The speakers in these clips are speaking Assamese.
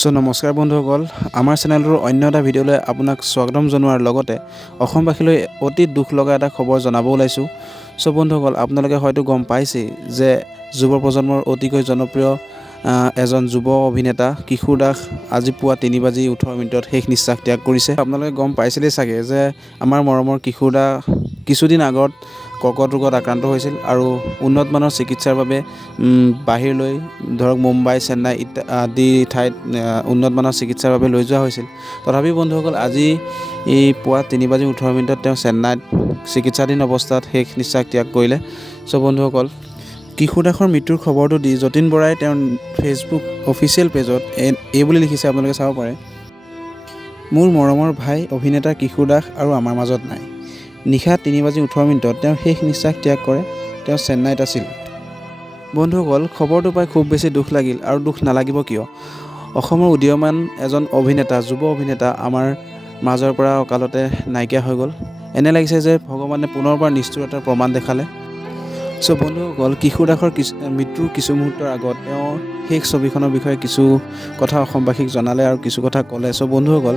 সো নমস্কাৰ বন্ধুসকল, আমাৰ চেনেলটোৰ অন্য এটা ভিডিঅ'লৈ আপোনাক স্বাগতম জনোৱাৰ লগতে অসমবাসীলৈ অতি দুখ লগা এটা খবৰ জনাব ওলাইছোঁ। সো বন্ধুসকল, আপোনালোকে হয়তো গম পাইছেই যে যুৱ প্ৰজন্মৰ অতিকৈ জনপ্ৰিয় এজন যুৱ অভিনেতা কিশোৰ দাস আজি পুৱা 3:18 শেষ নিশ্বাস ত্যাগ কৰিছে। আপোনালোকে গম পাইছিলেই চাগে যে আমাৰ মৰমৰ কিশোৰ দা কিছুদিন আগত কৰ্কট ৰোগত আক্ৰান্ত হৈছিল আৰু উন্নত মানৰ চিকিৎসাৰ বাবে বাহিৰলৈ ধৰক মুম্বাই, চেন্নাই আদি ঠাইত উন্নত মানৰ চিকিৎসাৰ বাবে লৈ যোৱা হৈছিল। তথাপি বন্ধুসকল, আজি পুৱা 3:18 তেওঁ চেন্নাইত চিকিৎসাধীন অৱস্থাত শেষ নিশ্বাস ত্যাগ কৰিলে। চ' বন্ধুসকল, কিশোৰ দাসৰ মৃত্যুৰ খবৰটো দি যতীন বৰাই তেওঁৰ ফেচবুক অফিচিয়েল পেজত এই বুলি লিখিছে, আপোনালোকে চাব পাৰে। মোৰ মৰমৰ ভাই অভিনেতা কিশোৰ দাস আৰু আমাৰ মাজত নাই। নিশা 3:18 তেওঁ শেষ নিশ্বাস ত্যাগ কৰে। তেওঁ চেন্নাইত আছিল। বন্ধুসকল, খবৰটো পাই খুব বেছি দুখ লাগিল, আৰু দুখ নালাগিব কিয়? অসমৰ উদীয়মান এজন অভিনেতা, যুৱ অভিনেতা আমাৰ মাজৰ পৰা অকালতে নাইকিয়া হৈ গ'ল। এনে লাগিছে যে ভগৱানে পুনৰবাৰ নিষ্ঠুৰতাৰ প্ৰমাণ দেখালে। চ' বন্ধুসকল, কিশোৰ দাসৰ মৃত্যুৰ কিছু মুহূৰ্তৰ আগত তেওঁৰ শেষ ছবিখনৰ বিষয়ে কিছু কথা অসমবাসীক জনালে আৰু কিছু কথা ক'লে। চ' বন্ধুসকল,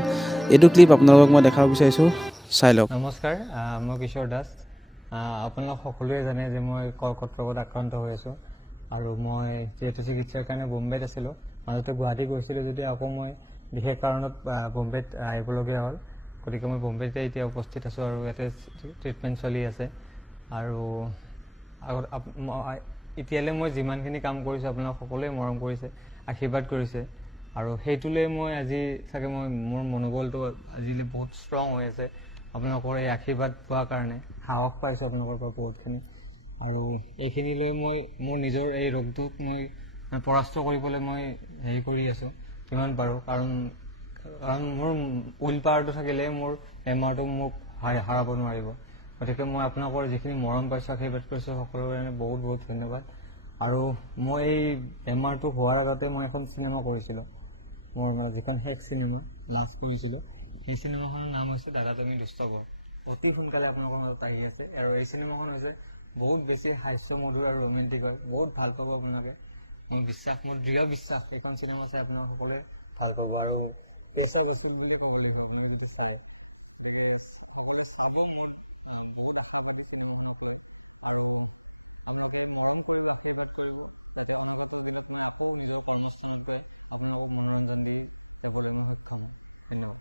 এইটো ক্লিপ আপোনালোকক মই দেখাব বিচাৰিছোঁ, চাই লওক। নমস্কাৰ, মই কিশোৰ দাস। আপোনালোক সকলোৱে জানে যে মই কৰ্কট ৰোগত আক্ৰান্ত হৈ আছোঁ, আৰু মই যিহেতু চিকিৎসাৰ কাৰণে বোম্বেত আছিলোঁ। মাজতে গুৱাহাটী গৈছিলোঁ যদিও আকৌ মই বিশেষ কাৰণত বোম্বেত আহিবলগীয়া হ'ল। গতিকে মই বোম্বেতে এতিয়া উপস্থিত আছোঁ আৰু ইয়াতে ট্ৰিটমেণ্ট চলি আছে। আৰু এতিয়ালৈ মই যিমানখিনি কাম কৰিছোঁ আপোনালোক সকলোৱে মৰম কৰিছে, আশীৰ্বাদ কৰিছে, আৰু সেইটোলৈ মই আজি চাগে মোৰ মনোবলটো আজিলৈ বহুত ষ্ট্ৰং হৈ আছে। আপোনালোকৰ এই আশীৰ্বাদ পোৱাৰ কাৰণে সাহস পাইছোঁ আপোনালোকৰ পৰা বহুতখিনি, আৰু এইখিনিলৈ মই মোৰ নিজৰ এই ৰোগটোক মই পৰাস্ত কৰিবলৈ মই হেৰি কৰি আছোঁ যিমান পাৰোঁ। কাৰণ মোৰ উইল পাৱাৰটো থাকিলে মোৰ বেমাৰটো মোক হাৰাব নোৱাৰিব। গতিকে মই আপোনালোকৰ যিখিনি মৰম পাইছোঁ, আশীৰ্বাদ কৰিছোঁ, সকলোৰে কাৰণে বহুত বহুত ধন্যবাদ। আৰু মই এই বেমাৰটো হোৱাৰ আগতে মই এখন চিনেমা কৰিছিলোঁ, মোৰ যিখন শেষ চিনেমা লাষ্ট কৰিছিলোঁ। সেই চিনেমাখনৰ নাম হৈছে দাদা তুমি দুষ্ট বৰ। অতি সোনকালে আপোনালোকৰ মাজত আহি আছে, আৰু এই চিনেমাখন হৈছে বহুত বেছি হাস্যমধুৰ আৰু ৰোমেণ্টিক হয়। বহুত ভাল পাব আপোনালোকে, মোৰ দৃঢ় বিশ্বাস এইখন চিনেমা চাই আপোনালোকে সকলোৱে ভাল পাব, আৰু পেচা বাচুল বুলিয়ে ক'ব লাগিব আপোনালোকে যদি চায়। গতিকে সকলোৱে চাব, মোৰ বহুত আশাবাদী চিনেমাখনক লৈ, আৰু আপোনালোকে মৰম কৰিব, আশীৰ্বাদ কৰিব, যাতে অনাগত দিনত মই আকৌ নিজৰ কৰ্মস্থানত গৈ আপোনালোকক মনোৰঞ্জন দি যাবলৈ মই সক্ষম হওঁ। ধন্যবাদ।